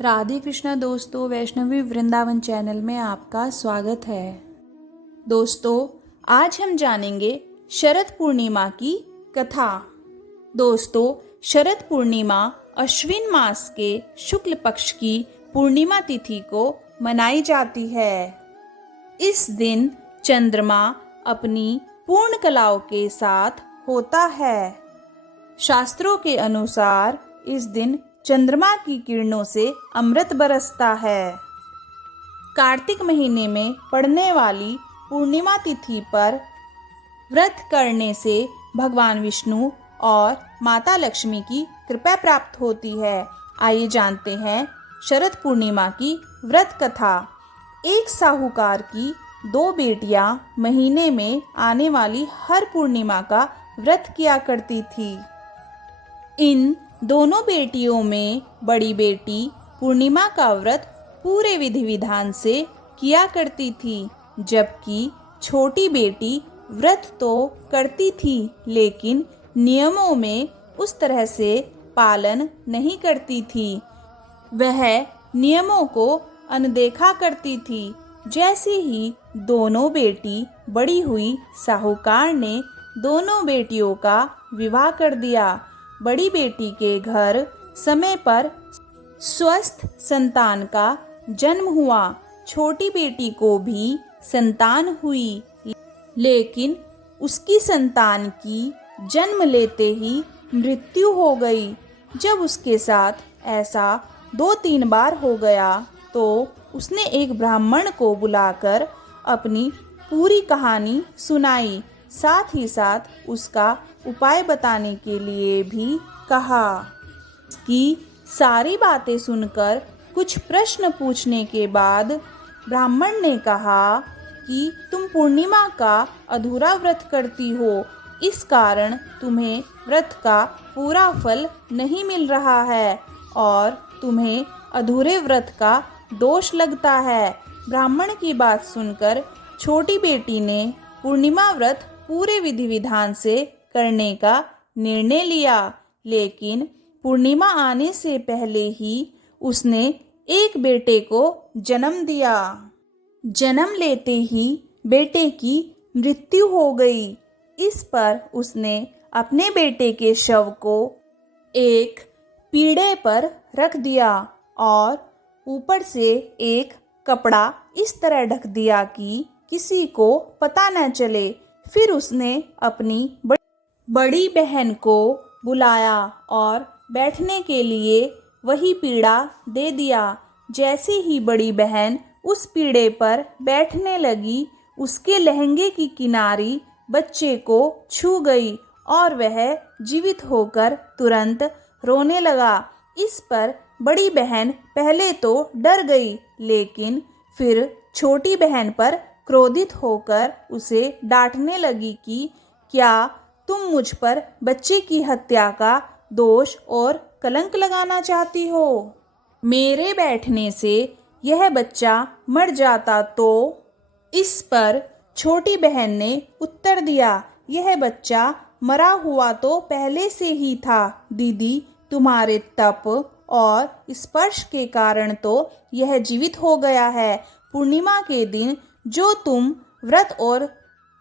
राधे कृष्णा दोस्तों, वैष्णवी वृंदावन चैनल में आपका स्वागत है। दोस्तों, आज हम जानेंगे शरद पूर्णिमा की कथा। दोस्तों, शरद पूर्णिमा अश्विन मास के शुक्ल पक्ष की पूर्णिमा तिथि को मनाई जाती है। इस दिन चंद्रमा अपनी पूर्ण कलाओं के साथ होता है। शास्त्रों के अनुसार इस दिन चंद्रमा की किरणों से अमृत बरसता है। कार्तिक महीने में पड़ने वाली पूर्णिमा तिथि पर व्रत करने से भगवान विष्णु और माता लक्ष्मी की कृपा प्राप्त होती है। आइए जानते हैं शरद पूर्णिमा की व्रत कथा। एक साहूकार की 2 बेटियां महीने में आने वाली हर पूर्णिमा का व्रत किया करती थी। इन दोनों बेटियों में बड़ी बेटी पूर्णिमा का व्रत पूरे विधि विधान से किया करती थी, जबकि छोटी बेटी व्रत तो करती थी लेकिन नियमों में उस तरह से पालन नहीं करती थी। वह नियमों को अनदेखा करती थी। जैसे ही दोनों बेटी बड़ी हुई, साहूकार ने दोनों बेटियों का विवाह कर दिया। बड़ी बेटी के घर समय पर स्वस्थ संतान का जन्म हुआ। छोटी बेटी को भी संतान हुई, लेकिन उसकी संतान की जन्म लेते ही मृत्यु हो गई। जब उसके साथ ऐसा 2-3 बार हो गया तो उसने एक ब्राह्मण को बुलाकर अपनी पूरी कहानी सुनाई, साथ ही साथ उसका उपाय बताने के लिए भी कहा। उसकी सारी बातें सुनकर कुछ प्रश्न पूछने के बाद ब्राह्मण ने कहा कि तुम पूर्णिमा का अधूरा व्रत करती हो, इस कारण तुम्हें व्रत का पूरा फल नहीं मिल रहा है और तुम्हें अधूरे व्रत का दोष लगता है। ब्राह्मण की बात सुनकर छोटी बेटी ने पूर्णिमा व्रत पूरे विधि विधान से करने का निर्णय लिया, लेकिन पूर्णिमा आने से पहले ही उसने एक बेटे को जन्म दिया। जन्म लेते ही बेटे की मृत्यु हो गई। इस पर उसने अपने बेटे के शव को एक पीढ़े पर रख दिया और ऊपर से एक कपड़ा इस तरह ढक दिया कि किसी को पता न चले। फिर उसने अपनी बड़ी बहन को बुलाया और बैठने के लिए वही पीढ़ा दे दिया। जैसे ही बड़ी बहन उस पीढ़े पर बैठने लगी, उसके लहंगे की किनारी बच्चे को छू गई और वह जीवित होकर तुरंत रोने लगा। इस पर बड़ी बहन पहले तो डर गई, लेकिन फिर छोटी बहन पर क्रोधित होकर उसे डांटने लगी कि क्या तुम मुझ पर बच्चे की हत्या का दोष और कलंक लगाना चाहती हो? मेरे बैठने से यह बच्चा मर जाता तो? इस पर छोटी बहन ने उत्तर दिया, यह बच्चा मरा हुआ तो पहले से ही था दीदी, तुम्हारे तप और स्पर्श के कारण तो यह जीवित हो गया है। पूर्णिमा के दिन जो तुम व्रत और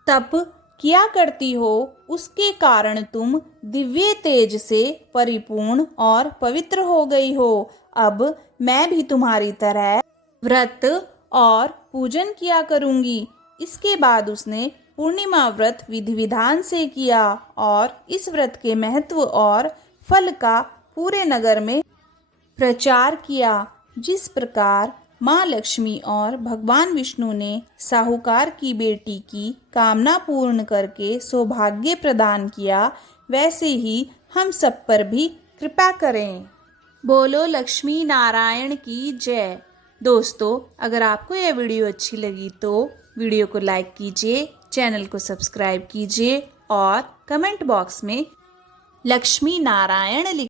तप किया करती हो, उसके कारण तुम दिव्य तेज से परिपूर्ण और पवित्र हो गई हो। अब मैं भी तुम्हारी तरह व्रत और पूजन किया करूंगी। इसके बाद उसने पूर्णिमा व्रत विधि विधान से किया और इस व्रत के महत्व और फल का पूरे नगर में प्रचार किया। जिस प्रकार माँ लक्ष्मी और भगवान विष्णु ने साहूकार की बेटी की कामना पूर्ण करके सौभाग्य प्रदान किया, वैसे ही हम सब पर भी कृपा करें। बोलो लक्ष्मी नारायण की जय। दोस्तों, अगर आपको यह वीडियो अच्छी लगी तो वीडियो को लाइक कीजिए, चैनल को सब्सक्राइब कीजिए और कमेंट बॉक्स में लक्ष्मी नारायण